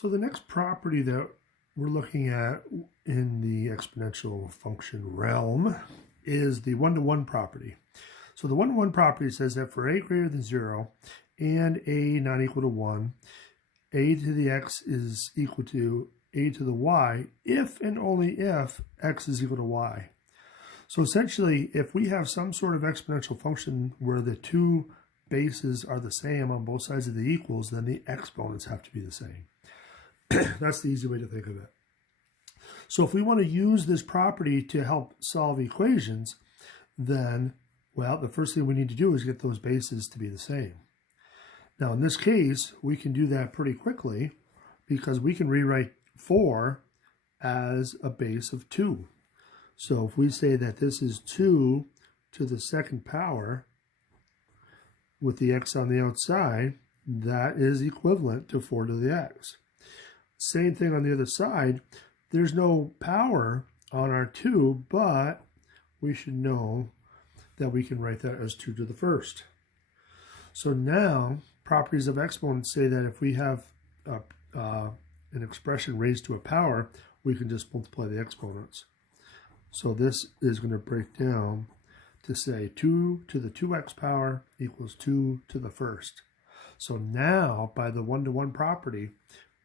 So the next property that we're looking at in the exponential function realm is the one-to-one property. So the one-to-one property says that for a greater than 0 and a not equal to 1, a to the x is equal to a to the y if and only if x is equal to y. So essentially, if we have some sort of exponential function where the two bases are the same on both sides of the equals, then the exponents have to be the same. That's the easy way to think of it. So if we want to use this property to help solve equations, then, well, the first thing we need to do is get those bases to be the same. Now, in this case, we can do that pretty quickly because we can rewrite 4 as a base of 2. So if we say that this is 2 to the second power with the x on the outside, that is equivalent to 4 to the x. Same thing on the other side. There's no power on our 2, but we should know that we can write that as 2 to the first. So now, properties of exponents say that if we have an expression raised to a power, we can just multiply the exponents. So this is going to break down to say 2 to the 2x power equals 2 to the first. So now, by the one-to-one property,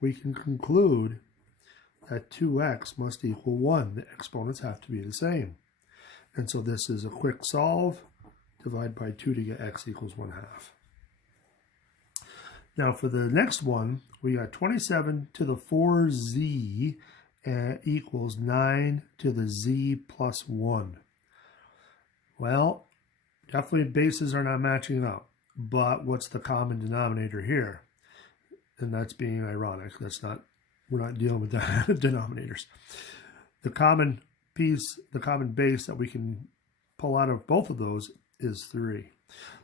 we can conclude that 2x must equal 1. The exponents have to be the same. And so this is a quick solve. Divide by 2 to get x equals 1/2. Now for the next one, we got 27 to the 4z equals 9 to the z plus 1. Well, definitely bases are not matching up. But what's the common denominator here? And that's being ironic. We're not dealing with denominators. The common piece, the common base that we can pull out of both of those is 3.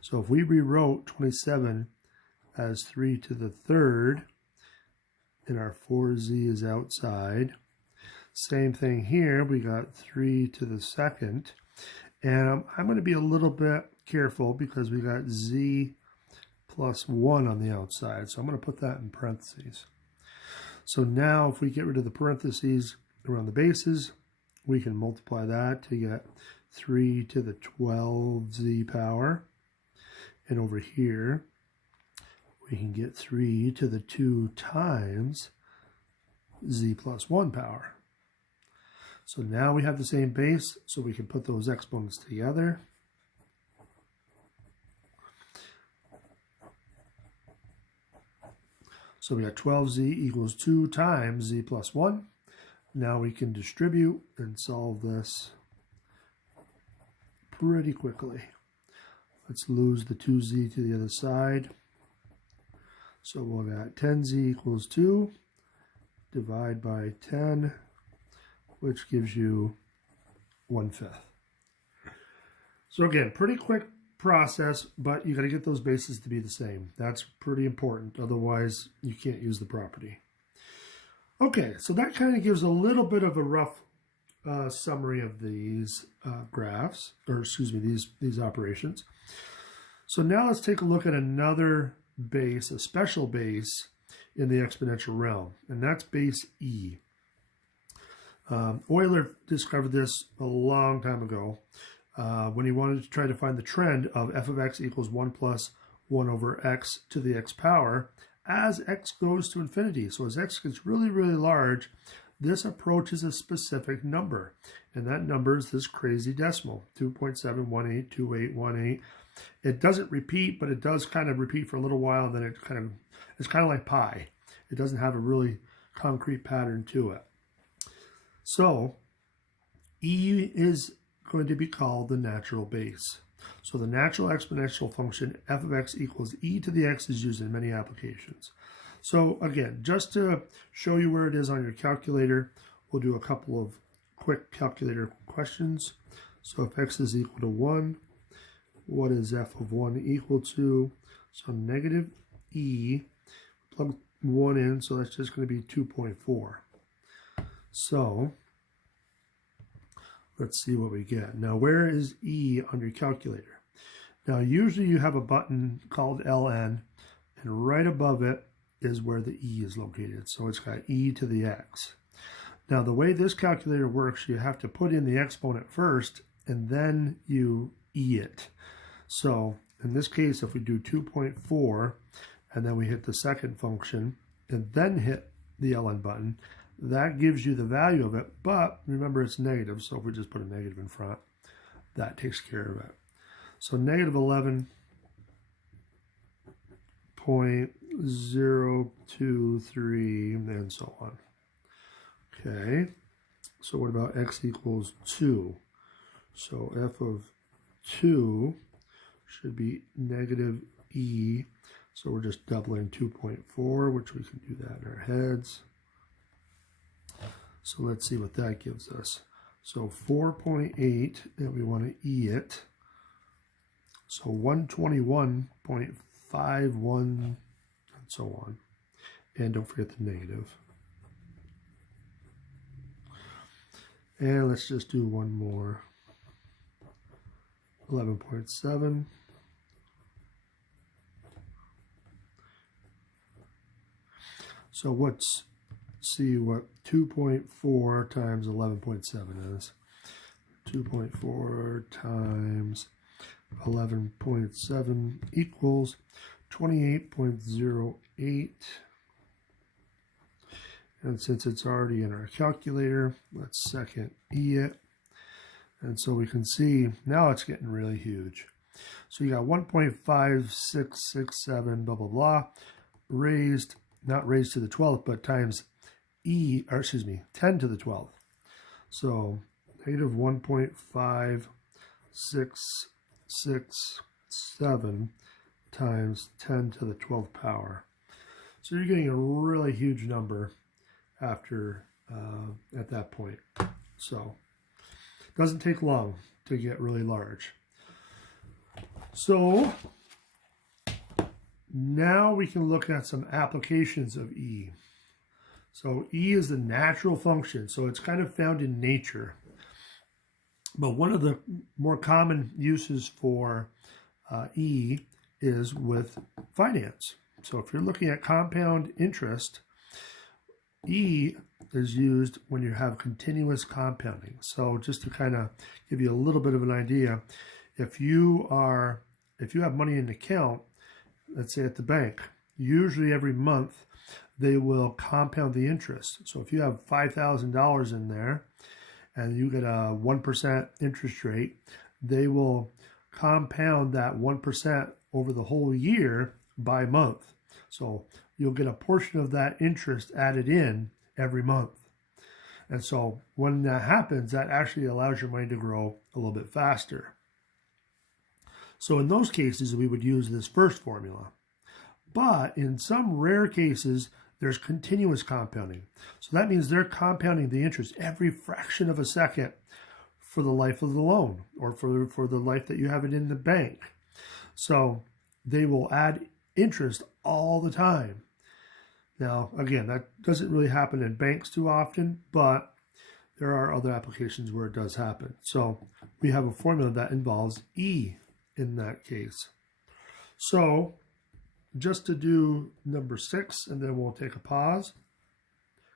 So if we rewrote 27 as 3 to the third, and our 4z is outside, same thing here, we got 3 to the second, and I'm going to be a little bit careful because we got z plus 1 on the outside, so I'm going to put that in parentheses. So now if we get rid of the parentheses around the bases, we can multiply that to get 3 to the 12z power. And over here, we can get 3 to the 2 times z plus 1 power. So now we have the same base, so we can put those exponents together. So we got 12z equals 2 times z plus 1. Now we can distribute and solve this pretty quickly. Let's lose the 2z to the other side. So we'll got 10z equals 2. Divide by 10, which gives you 1/5. So again, pretty quick process, but you got to get those bases to be the same. That's pretty important. Otherwise, you can't use the property. Okay, so that kind of gives a little bit of a rough summary of these graphs, or excuse me, these operations. So now let's take a look at another base, a special base in the exponential realm, and that's base e. Euler discovered this a long time ago when he wanted to try to find the trend of f of x equals 1 plus 1 over x to the x power as x goes to infinity. So as x gets really, really large, this approaches a specific number. And that number is this crazy decimal, 2.7182818. It doesn't repeat, but it does kind of repeat for a little while, and then it's kind of like pi. It doesn't have a really concrete pattern to it. So e is going to be called the natural base. So the natural exponential function f of x equals e to the x is used in many applications. So again, just to show you where it is on your calculator, we'll do a couple of quick calculator questions. So if x is equal to 1, what is f of 1 equal to? So negative e, plug 1 in, so that's just going to be 2.4. So let's see what we get. Now, where is E on your calculator? Now, usually you have a button called LN, and right above it is where the e is located. So it's got e to the x. Now the way this calculator works, you have to put in the exponent first and then you e it. So in this case, if we do 2.4 and then we hit the second function and then hit the ln button, that gives you the value of it, but remember it's negative, so if we just put a negative in front, that takes care of it. So negative 11.023 and so on. Okay, so what about x equals 2? So f of 2 should be negative e, so we're just doubling 2.4, which we can do that in our heads. So let's see what that gives us. So 4.8, and we want to e it. So 121.51, and so on. And don't forget the negative. And let's just do one more. 11.7. So let's see what 2.4 times 11.7 is. 2.4 times 11.7 equals 28.08. And since it's already in our calculator, let's second e it. And so we can see now it's getting really huge. So you got 1.5667 blah blah blah raised, not raised to the 12th, but times 10 to the 12th. So negative 1.5667 times 10 to the 12th power. So you're getting a really huge number after at that point. So it doesn't take long to get really large. So now we can look at some applications of e. So e is the natural function, so it's kind of found in nature. But one of the more common uses for e is with finance. So if you're looking at compound interest, e is used when you have continuous compounding. So just to kind of give you a little bit of an idea, if you have money in an account, let's say at the bank, usually every month they will compound the interest. So if you have $5,000 in there and you get a 1% interest rate, they will compound that 1% over the whole year by month. So you'll get a portion of that interest added in every month. And so when that happens, that actually allows your money to grow a little bit faster. So in those cases, we would use this first formula. But in some rare cases, there's continuous compounding. So that means they're compounding the interest every fraction of a second for the life of the loan, or for the life that you have it in the bank. So they will add interest all the time. Now, again, that doesn't really happen in banks too often, but there are other applications where it does happen. So we have a formula that involves e in that case. So just to do number 6, and then we'll take a pause.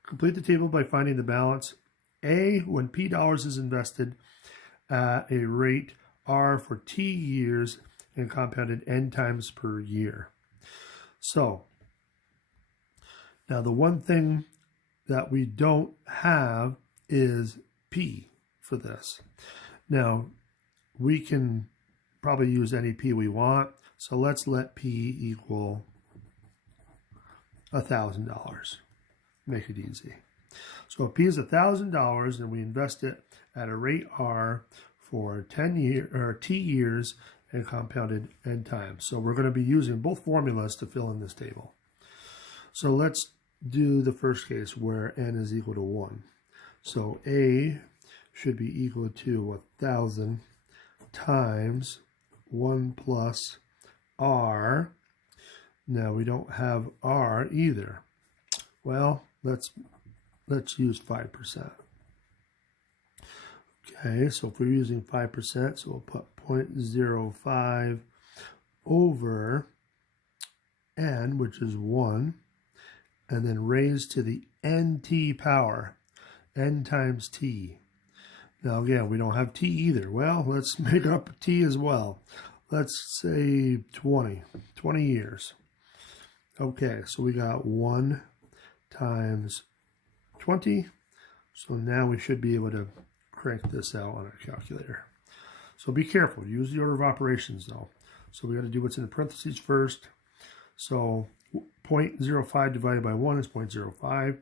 Complete the table by finding the balance A when P dollars is invested at a rate R for T years and compounded N times per year. So now the one thing that we don't have is P for this. Now we can probably use any P we want. So let's let P equal $1,000. Make it easy. So if P is $1,000 and we invest it at a rate R for T years and compounded N times. So we're going to be using both formulas to fill in this table. So let's do the first case where N is equal to 1. So A should be equal to 1,000 times 1 plus R. Now we don't have R either. Well, let's use 5%. Okay, so if we're using 5%, so we'll put 0.05 over N, which is 1. and then raised to the nt power, n times t. Now again, we don't have t either. Well, let's make up t as well. Let's say 20 years. Okay, so we got 1 times 20. So now we should be able to crank this out on our calculator. So be careful. Use the order of operations though. So we got to do what's in the parentheses first. So 0.05 divided by 1 is 0.05.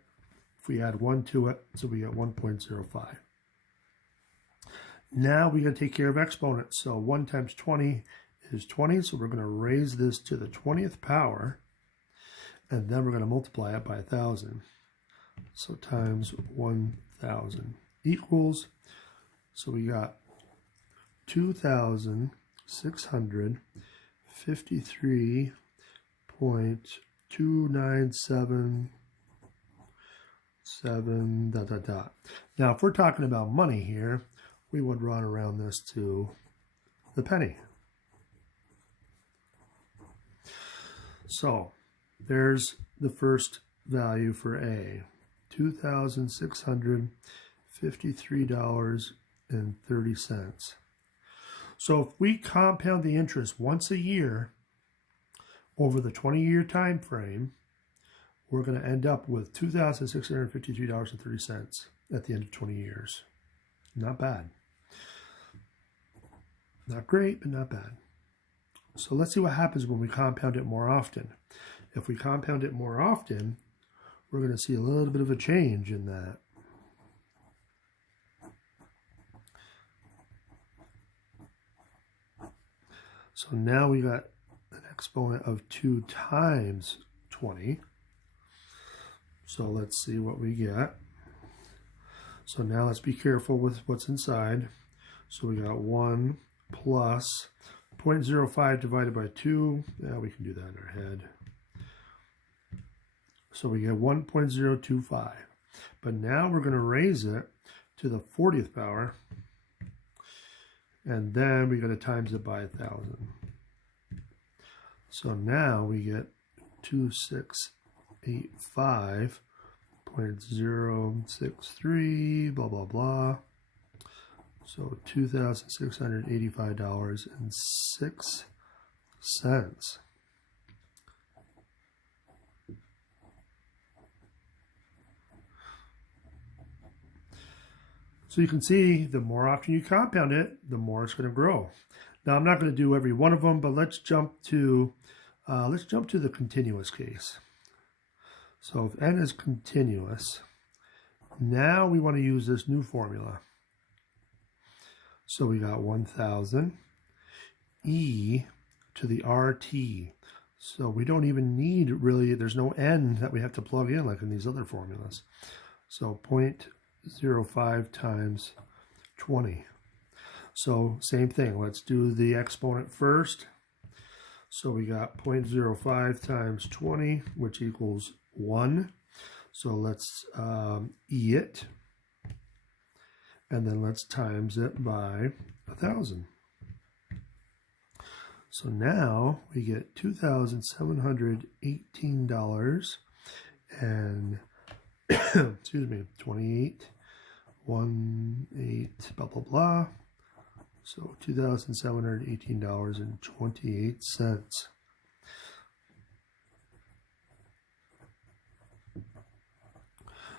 If we add 1 to it, so we get 1.05. Now we got to take care of exponents. So 1 times 20 is 20. So we're going to raise this to the 20th power. And then we're going to multiply it by 1,000. So times 1,000 equals, so we got 2,653.297 ... Now, if we're talking about money here, we would run around this to the penny. So there's the first value for A, $2,653.30. So if we compound the interest once a year over the 20-year time frame, we're going to end up with $2,653.30 at the end of 20 years. Not bad. Not great, but not bad. So let's see what happens when we compound it more often. If we compound it more often, we're going to see a little bit of a change in that. So now we got an exponent of 2 times 20. So let's see what we get. So now let's be careful with what's inside. So we got 1 plus 0.05 divided by 2. Yeah, we can do that in our head. So we get 1.025. But now we're going to raise it to the 40th power. And then we're going to times it by 1,000. So now we get 2685.063, blah, blah, blah. So $2,685.06. So you can see the more often you compound it, the more it's going to grow. Now I'm not going to do every one of them, but let's jump to the continuous case. So if n is continuous, now we want to use this new formula. So we got 1,000 e to the RT. So we don't even need really, there's no n that we have to plug in like in these other formulas. So 0.05 times 20. So same thing, let's do the exponent first. So we got 0.05 times 20, which equals 1. So let's e it. And then let's times it by 1,000. So now we get $2,718 and excuse me, 28, 18, blah, blah, blah. So $2,718.28.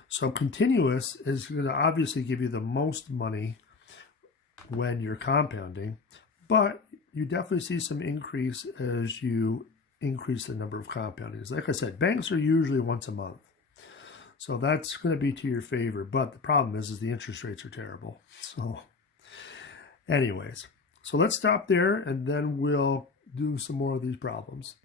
So continuous is going to obviously give you the most money when you're compounding, but you definitely see some increase as you increase the number of compoundings. Like I said, banks are usually once a month. So that's going to be to your favor, but the problem is the interest rates are terrible. So anyways, so let's stop there and then we'll do some more of these problems.